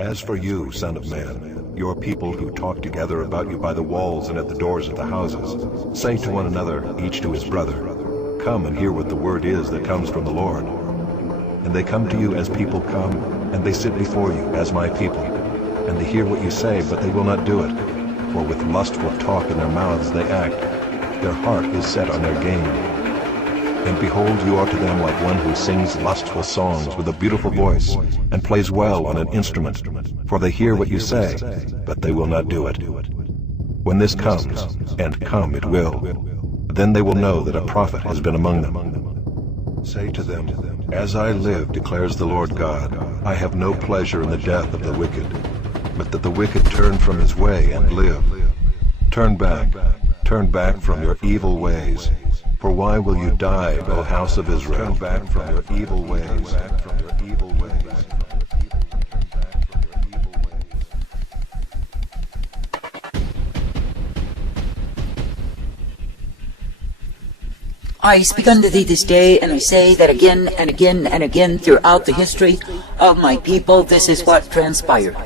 As for you, son of man, your people who talk together about you by the walls and at the doors of the houses, say to one another, each to his brother, "Come and hear what the word is that comes from the Lord." And they come to you as people come, and they sit before you as my people. And they hear what you say, but they will not do it. For with lustful talk in their mouths they act. Their heart is set on their gain. And behold, you are to them like one who sings lustful songs with a beautiful voice, and plays well on an instrument. For they hear what you say, but they will not do it. When this comes, and come it will, then they will know that a prophet has been among them. Say to them, "As I live, declares the Lord God, I have no pleasure in the death of the wicked, but that the wicked turn from his way and live. Turn back from your evil ways. For why will you die, O house of Israel? Turn back from your evil ways. I speak unto thee this day, and I say that again and again and again throughout the history of my people, this is what transpired.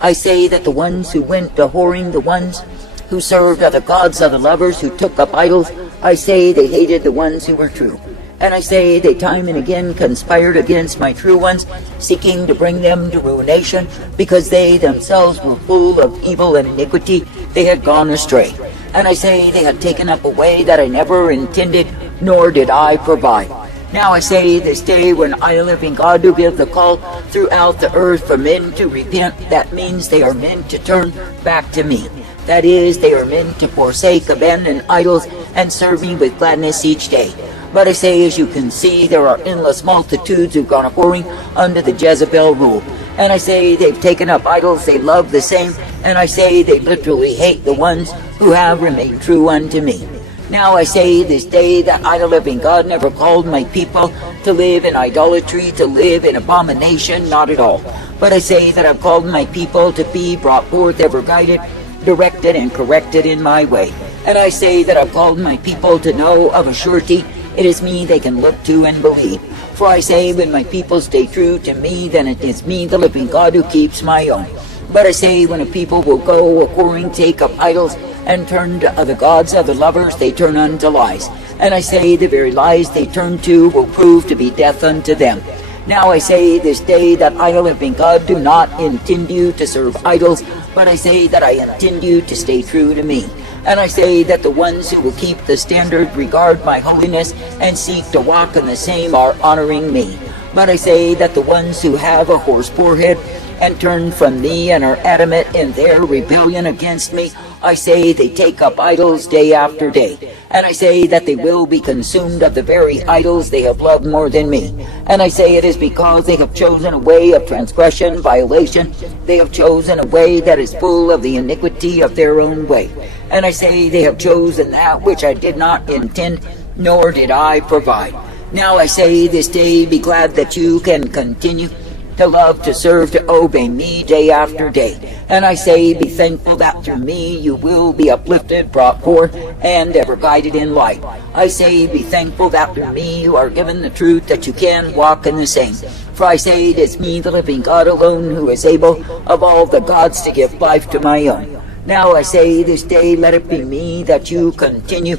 I say that the ones who went a-whoring, the ones who served other gods, other lovers, who took up idols, I say they hated the ones who were true. And I say they time and again conspired against my true ones, seeking to bring them to ruination, because they themselves were full of evil and iniquity. They had gone astray. And I say they had taken up a way that I never intended, nor did I provide. Now I say this day, when I, living God, do give the call throughout the earth for men to repent, that means they are meant to turn back to me. That is, they are meant to forsake, abandon idols, and serve me with gladness each day. But I say, as you can see, there are endless multitudes who've gone a-whoring under the Jezebel rule. And I say they've taken up idols they love the same, and I say they literally hate the ones who have remained true unto me. Now I say this day that I, the living God, never called my people to live in idolatry, to live in abomination, not at all. But I say that I've called my people to be brought forth, ever guided, directed, and corrected in my way. And I say that I've called my people to know of a surety it is me they can look to and believe. For I say, when my people stay true to me, then it is me, the living God, who keeps my own. But I say, when a people will go a-whoring, take up idols, and turn to other gods, other lovers, they turn unto lies. And I say, the very lies they turn to will prove to be death unto them. Now I say this day that I, the living God, do not intend you to serve idols, but I say that I intend you to stay true to me. And I say that the ones who will keep the standard regard my holiness and seek to walk in the same are honoring me. But I say that the ones who have a hoarse forehead and turn from me and are adamant in their rebellion against me, I say they take up idols day after day. And I say that they will be consumed of the very idols they have loved more than me. And I say it is because they have chosen a way of transgression, violation. They have chosen a way that is full of the iniquity of their own way. And I say they have chosen that which I did not intend, nor did I provide. Now I say this day, be glad that you can continue to love, to serve, to obey me day after day. And I say, be thankful that through me you will be uplifted, brought forth, and ever guided in light. I say, be thankful that through me you are given the truth, that you can walk in the same. For I say, it is me, the living God alone, who is able of all the gods to give life to my own. Now I say this day, let it be me that you continue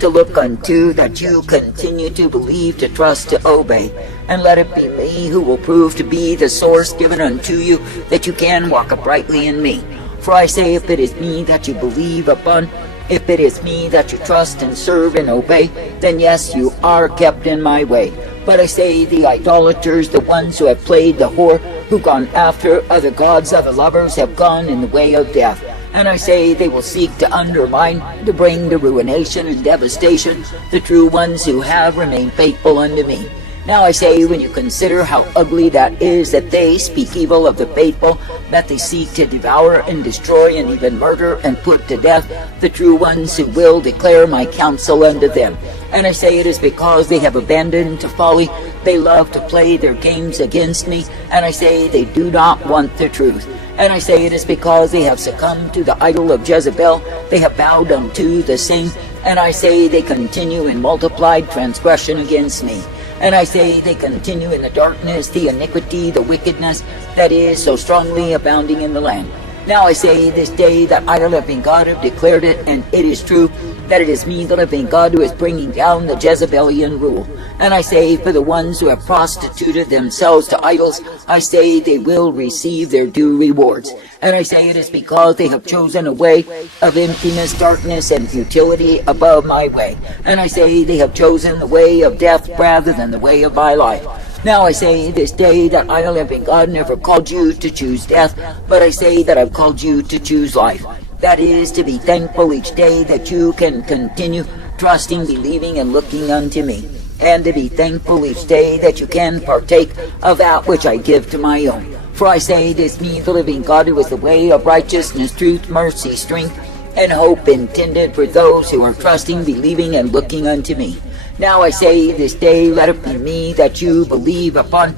to look unto, that you continue to believe, to trust, to obey. And let it be me who will prove to be the source given unto you, that you can walk uprightly in me. For I say, if it is me that you believe upon, if it is me that you trust and serve and obey, then yes, you are kept in my way. But I say, the idolaters, the ones who have played the whore, who gone after other gods, other lovers, have gone in the way of death. And I say they will seek to undermine, to bring to ruination and devastation the true ones who have remained faithful unto me. Now I say, when you consider how ugly that is, that they speak evil of the faithful, that they seek to devour and destroy and even murder and put to death the true ones who will declare my counsel unto them. And I say it is because they have abandoned to folly, they love to play their games against me, and I say they do not want the truth. And I say it is because they have succumbed to the idol of Jezebel, they have bowed unto the same, and I say they continue in multiplied transgression against me. And I say they continue in the darkness, the iniquity, the wickedness that is so strongly abounding in the land. Now I say this day that I, the living God, have declared it, and it is true that it is me, the living God, who is bringing down the Jezebelian rule. And I say, for the ones who have prostituted themselves to idols, I say they will receive their due rewards. And I say it is because they have chosen a way of emptiness, darkness, and futility above my way. And I say they have chosen the way of death rather than the way of my life. Now I say this day that I, the living God, never called you to choose death, but I say that I've called you to choose life. That is, to be thankful each day that you can continue trusting, believing, and looking unto me. And to be thankful each day that you can partake of that which I give to my own. For I say it is me, the living God, who is the way of righteousness, truth, mercy, strength, and hope intended for those who are trusting, believing, and looking unto me. Now I say this day, let it be me that you believe upon,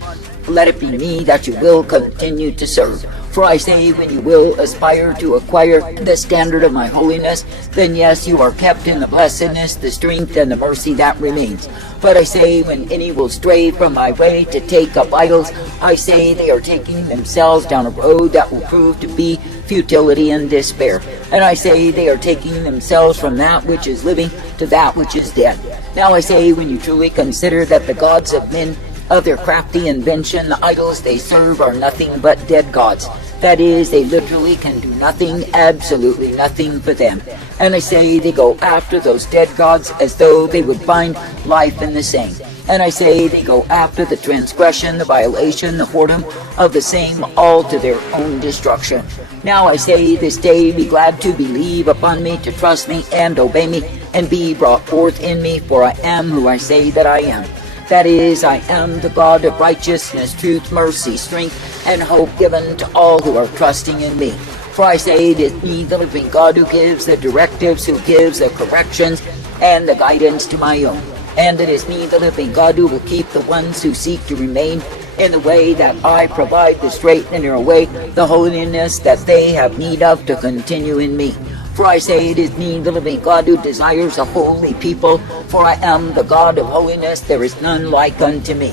let it be me that you will continue to serve. For I say, when you will aspire to acquire the standard of my holiness, then yes, you are kept in the blessedness, the strength, and the mercy that remains. But I say, when any will stray from my way to take up idols, I say they are taking themselves down a road that will prove to be futility and despair. And I say they are taking themselves from that which is living to that which is dead. Now I say, when you truly consider that the gods of men, of their crafty invention, the idols they serve are nothing but dead gods. That is, they literally can do nothing, absolutely nothing for them. And I say they go after those dead gods as though they would find life in the same. And I say they go after the transgression, the violation, the whoredom of the same, all to their own destruction. Now I say this day, be glad to believe upon me, to trust me, and obey me, and be brought forth in me, for I am who I say that I am. That is, I am the God of righteousness, truth, mercy, strength, and hope given to all who are trusting in me. For I say it is me, the living God, who gives the directives, who gives the corrections, and the guidance to my own. And it is me, the living God, who will keep the ones who seek to remain in the way that I provide the straight and narrow way, the holiness that they have need of to continue in me. For I say it is me, the living God, who desires a holy people, for I am the God of holiness, there is none like unto me.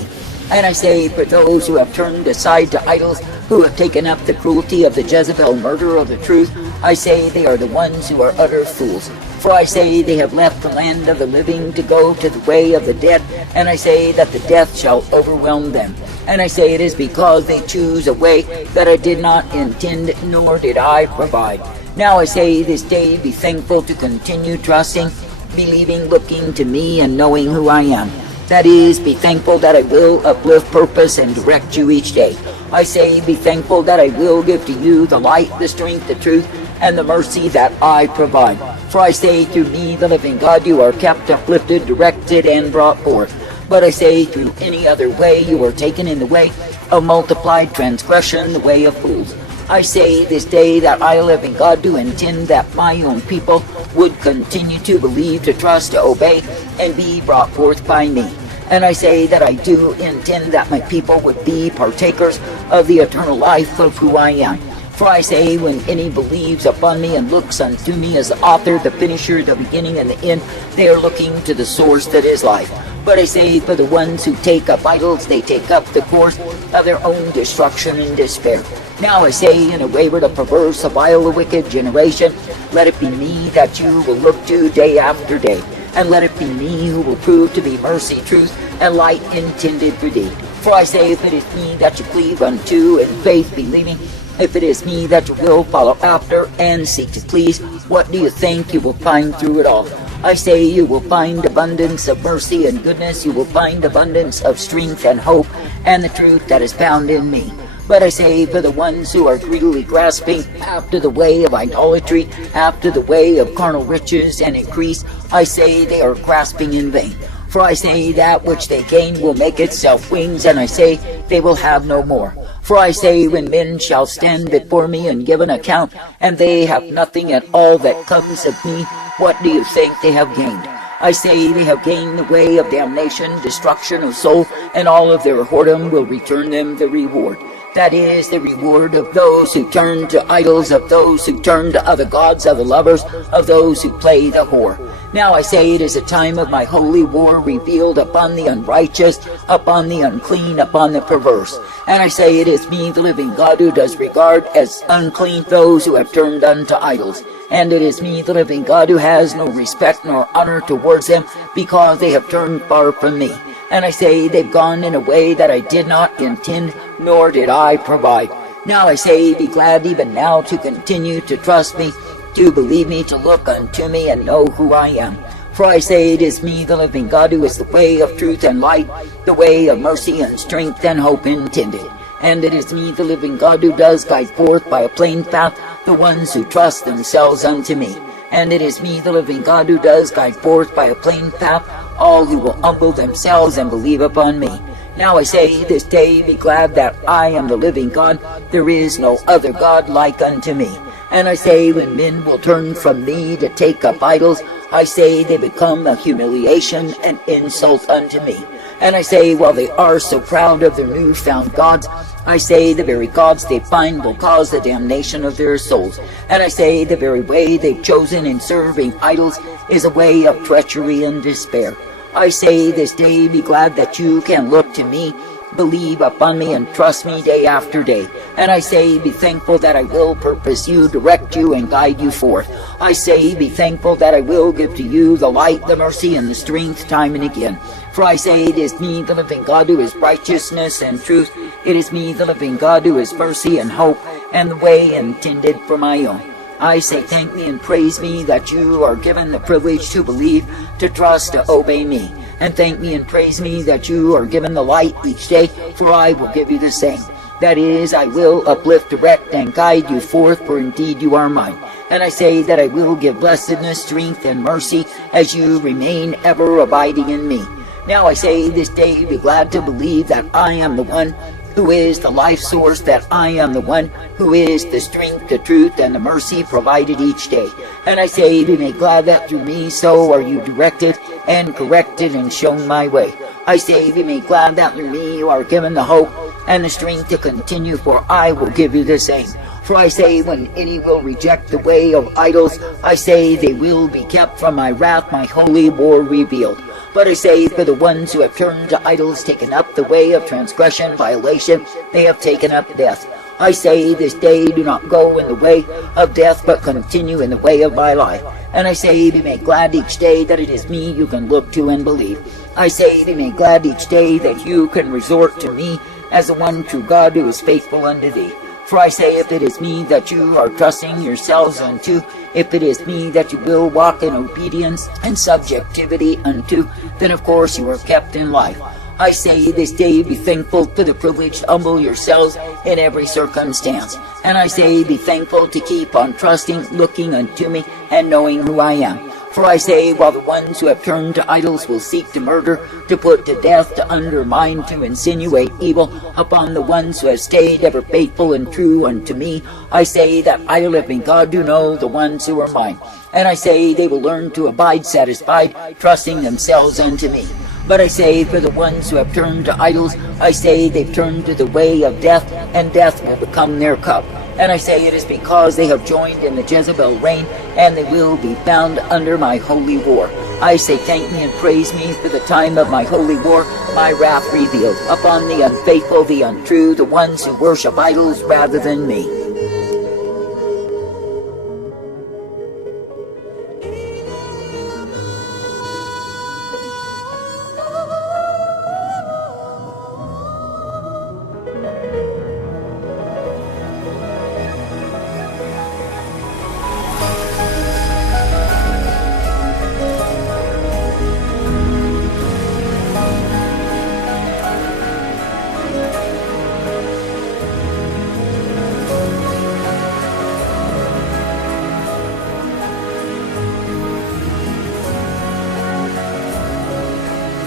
And I say, for those who have turned aside to idols, who have taken up the cruelty of the Jezebel murder of the truth, I say they are the ones who are utter fools. For I say they have left the land of the living to go to the way of the dead, and I say that the death shall overwhelm them. And I say it is because they choose a way that I did not intend, nor did I provide. Now I say this day, be thankful to continue trusting, believing, looking to me, and knowing who I am. That is, be thankful that I will uplift purpose and direct you each day. I say, be thankful that I will give to you the light, the strength, the truth, and the mercy that I provide. For I say, through me, the living God, you are kept, uplifted, directed, and brought forth. But I say, through any other way, you are taken in the way of multiplied transgression, the way of fools. I say this day that I, living God, do intend that my own people would continue to believe, to trust, to obey, and be brought forth by me. And I say that I do intend that my people would be partakers of the eternal life of who I am. For I say, when any believes upon me and looks unto me as the author, the finisher, the beginning, and the end, they are looking to the source that is life. But I say, for the ones who take up idols, they take up the course of their own destruction and despair. Now I say, in a wayward, a perverse, a vile, a wicked generation, let it be me that you will look to day after day. And let it be me who will prove to be mercy, truth, and light intended for thee. For I say, if it is me that you cleave unto in faith believing, if it is me that you will follow after and seek to please, what do you think you will find through it all? I say you will find abundance of mercy and goodness, you will find abundance of strength and hope, and the truth that is found in me. But I say, for the ones who are greedily grasping after the way of idolatry, after the way of carnal riches and increase, I say they are grasping in vain. For I say that which they gain will make itself wings, and I say they will have no more. For I say, when men shall stand before me and give an account, and they have nothing at all that comes of me, what do you think they have gained? I say they have gained the way of damnation, destruction of soul, and all of their whoredom will return them the reward. That is the reward of those who turn to idols, of those who turn to other gods, of the lovers, of those who play the whore. Now I say it is a time of my holy war revealed upon the unrighteous, upon the unclean, upon the perverse. And I say it is me, the living God, who does regard as unclean those who have turned unto idols. And it is me, the living God, who has no respect nor honor towards them, because they have turned far from me. And I say they've gone in a way that I did not intend, nor did I provide. Now I say, be glad even now to continue to trust me, to believe me, to look unto me, and know who I am. For I say it is me, the living God, who is the way of truth and light, the way of mercy and strength and hope intended. And it is me, the living God, who does guide forth by a plain path the ones who trust themselves unto me. And it is me, the living God, who does guide forth by a plain path all who will humble themselves and believe upon me. Now I say this day, be glad that I am the living God. There is no other God like unto me. And I say, when men will turn from me to take up idols, I say they become a humiliation and insult unto me. And I say, while they are so proud of their new-found gods, I say the very gods they find will cause the damnation of their souls. And I say the very way they've chosen in serving idols is a way of treachery and despair. I say this day, be glad that you can look to me, believe upon me, and trust me day after day. And I say, be thankful that I will purpose you, direct you, and guide you forth. I say, be thankful that I will give to you the light, the mercy, and the strength time and again. For I say, it is me, the living God, who is righteousness and truth. It is me, the living God, who is mercy and hope, and the way intended for my own. I say, thank me and praise me that you are given the privilege to believe, to trust, to obey me. And thank me and praise me that you are given the light each day, for I will give you the same. That is, I will uplift, direct, and guide you forth, for indeed you are mine. And I say that I will give blessedness, strength, and mercy, as you remain ever abiding in me. Now I say this day, be glad to believe that I am the one who is the life source, that I am the one who is the strength, the truth, and the mercy provided each day. And I say, be made glad that through me so are you directed and corrected and shown my way. I say, be made glad that through me you are given the hope and the strength to continue, for I will give you the same. For I say, when any will reject the way of idols, I say they will be kept from my wrath, my holy war revealed. But I say, for the ones who have turned to idols, taken up the way of transgression, violation, they have taken up death. I say, this day do not go in the way of death, but continue in the way of my life. And I say, be made glad each day that it is me you can look to and believe. I say, be made glad each day that you can resort to me as the one true God who is faithful unto thee. For I say, if it is me that you are trusting yourselves unto, if it is me that you will walk in obedience and subjectivity unto, then of course you are kept in life. I say this day, be thankful for the privilege to humble yourselves in every circumstance. And I say, be thankful to keep on trusting, looking unto me, and knowing who I am. For I say, while the ones who have turned to idols will seek to murder, to put to death, to undermine, to insinuate evil upon the ones who have stayed ever faithful and true unto me, I say that I, living God, do know the ones who are mine. And I say they will learn to abide satisfied, trusting themselves unto me. But I say, for the ones who have turned to idols, I say they've turned to the way of death, and death will become their cup. And I say it is because they have joined in the Jezebel reign, and they will be found under my holy war. I say, thank me and praise me for the time of my holy war, my wrath revealed upon the unfaithful, the untrue, the ones who worship idols rather than me.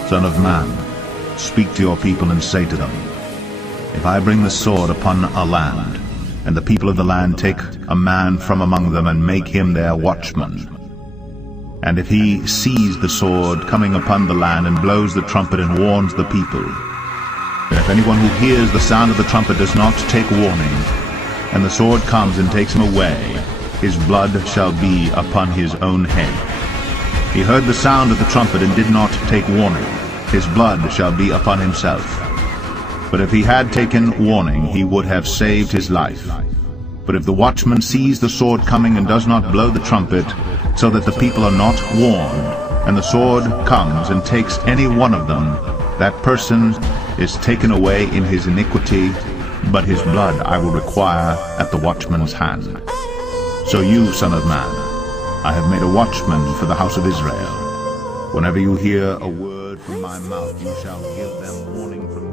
Son of man, speak to your people and say to them, if I bring the sword upon a land, and the people of the land take a man from among them and make him their watchman, and if he sees the sword coming upon the land and blows the trumpet and warns the people, and if anyone who hears the sound of the trumpet does not take warning, and the sword comes and takes him away, his blood shall be upon his own head. He heard the sound of the trumpet and did not take warning. His blood shall be upon himself. But if he had taken warning, he would have saved his life. But if the watchman sees the sword coming and does not blow the trumpet, so that the people are not warned, and the sword comes and takes any one of them, that person is taken away in his iniquity, but his blood I will require at the watchman's hand. So you, son of man, I have made a watchman for the house of Israel. Whenever you hear a word from my mouth, you shall give them warning from